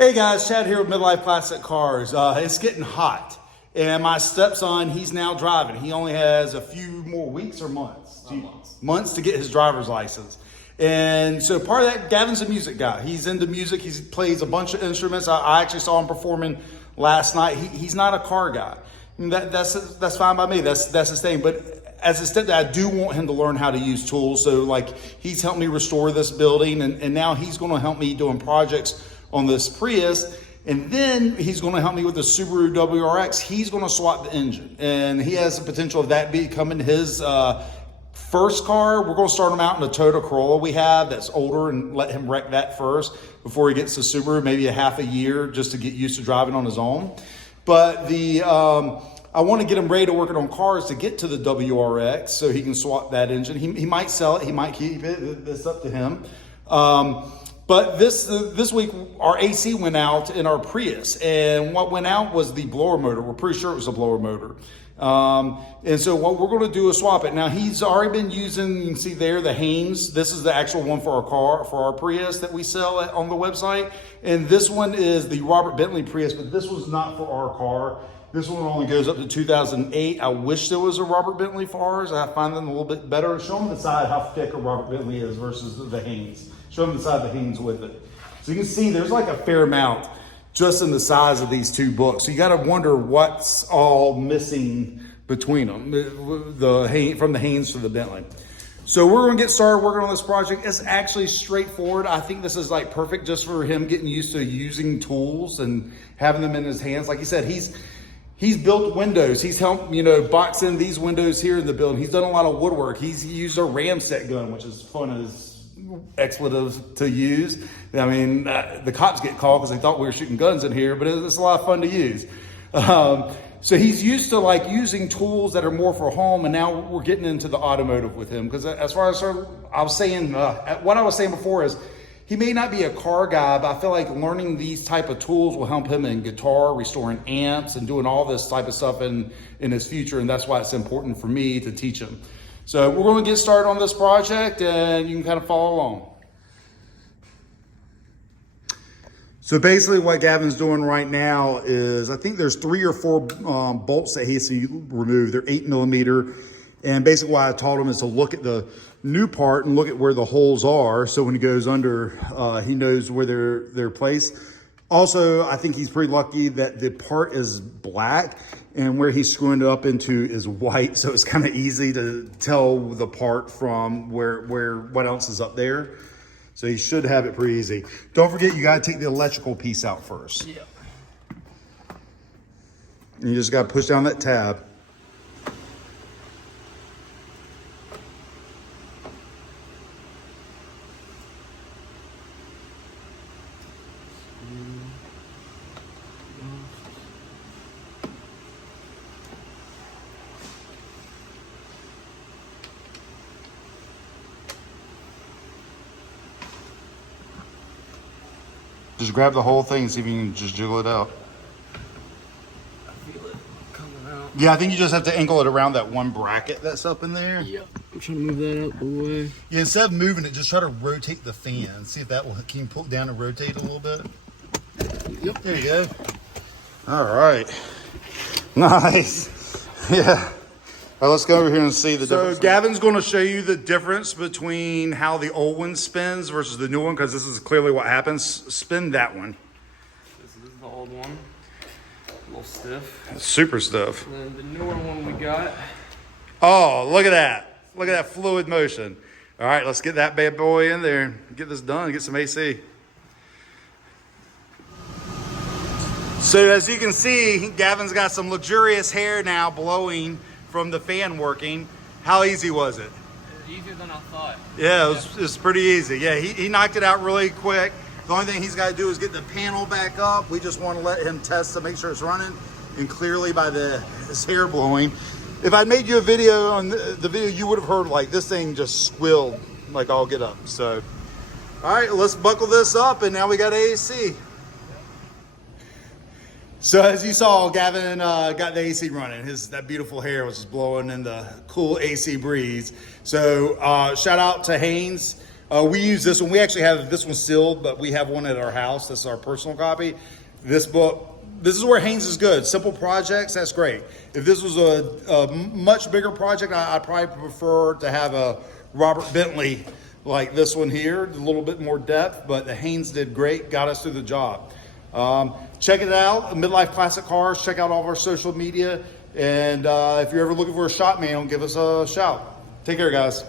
Hey guys, Chad here with Midlife Classic Cars. It's getting hot, and my stepson, he's now driving. He only has a few more weeks or months? Months to get his driver's license. And so part of that, Gavin's a music guy. He's into music. He plays a bunch of instruments. I actually saw him performing last night. He's not a car guy. And that's fine by me. That's his thing. But as a stepdad, I do want him to learn how to use tools. So like he's helped me restore this building, and now he's going to help me doing projects on this Prius, and then he's going to help me with the Subaru WRX. He's going to swap the engine, and he has the potential of that becoming his first car. We're going to start him out in the Toyota Corolla we have that's older and let him wreck that first before he gets to Subaru, maybe a half a year just to get used to driving on his own. But I want to get him ready to working on cars to get to the WRX so he can swap that engine. He might sell it, he might keep it. It's up to him. But this week, our AC went out in our Prius, and what went out was the blower motor. We're pretty sure it was a blower motor. And so what we're going to do is swap it. Now, he's already been using, you can see there, the Haynes. This is the actual one for our Prius that we sell on the website. And this one is the Robert Bentley Prius, but this was not for our car. This one only goes up to 2008. I wish there was a Robert Bentley for ours. I find them a little bit better. Show them the side how thick a Robert Bentley is versus the Haynes. Show them the side of the Haynes with it. So you can see there's like a fair amount just in the size of these two books. So you got to wonder what's all missing between them, from the Haynes to the Bentley. So we're going to get started working on this project. It's actually straightforward. I think this is like perfect just for him getting used to using tools and having them in his hands. Like he said, he's built windows. He's helped, box in these windows here in the building. He's done a lot of woodwork. He's used a ramset gun, which is fun as expletives to use. I mean, the cops get called because they thought we were shooting guns in here, but it's a lot of fun to use. So he's used to like using tools that are more for home, and now we're getting into the automotive with him. Because as far as I was saying, what I was saying before is he may not be a car guy, but I feel like learning these type of tools will help him in guitar, restoring amps, and doing all this type of stuff in his future. And that's why it's important for me to teach him. So we're going to get started on this project, and you can kind of follow along. So basically what Gavin's doing right now is, I think there's 3 or 4 bolts that he has to remove. They're 8mm. And basically what I taught him is to look at the new part and look at where the holes are. So when he goes under, he knows where they're placed. Also, I think he's pretty lucky that the part is black and where he's screwing it up into is white. So it's kind of easy to tell the part from what else is up there. So he should have it pretty easy. Don't forget, you got to take the electrical piece out first. Yeah. And you just got to push down that tab. Just grab the whole thing and see if you can just jiggle it out. I feel it coming out. Yeah, I think you just have to angle it around that one bracket that's up in there. Yep. I'm trying to move that out the way. Yeah, instead of moving it, just try to rotate the fan. See if that will, can you pull it down and rotate a little bit? Yep. There you go. All right. Nice. Yeah. All right, let's go over here and see the difference. So Gavin's going to show you the difference between how the old one spins versus the new one, because this is clearly what happens. Spin that one. This is the old one. A little stiff. Super stiff. And then the newer one we got. Oh, look at that. Look at that fluid motion. All right, let's get that bad boy in there. Get this done. Get some AC. So as you can see, Gavin's got some luxurious hair now blowing from the fan working. How easy was it? Easier than I thought. Yeah, it was pretty easy. Yeah, he knocked it out really quick. The only thing he's got to do is get the panel back up. We just want to let him test to make sure it's running. And clearly by his hair blowing. If I'd made you a video on the video, you would have heard like this thing just squealed like all get up. So, all right, let's buckle this up, and now we got AC. So as you saw, Gavin got the AC running. That beautiful hair was just blowing in the cool AC breeze. So shout out to Haynes We use this one. We actually have this one sealed, but we have one at our house. This is our personal copy. This book, this is where Haynes is good. Simple projects, that's great. If this was a much bigger project, I'd probably prefer to have a Robert Bentley like this one here, a little bit more depth, but the Haynes did great, got us through the job. Check it out, Midlife Classic Cars. Check out all of our social media. And if you're ever looking for a shop manual, give us a shout. Take care, guys.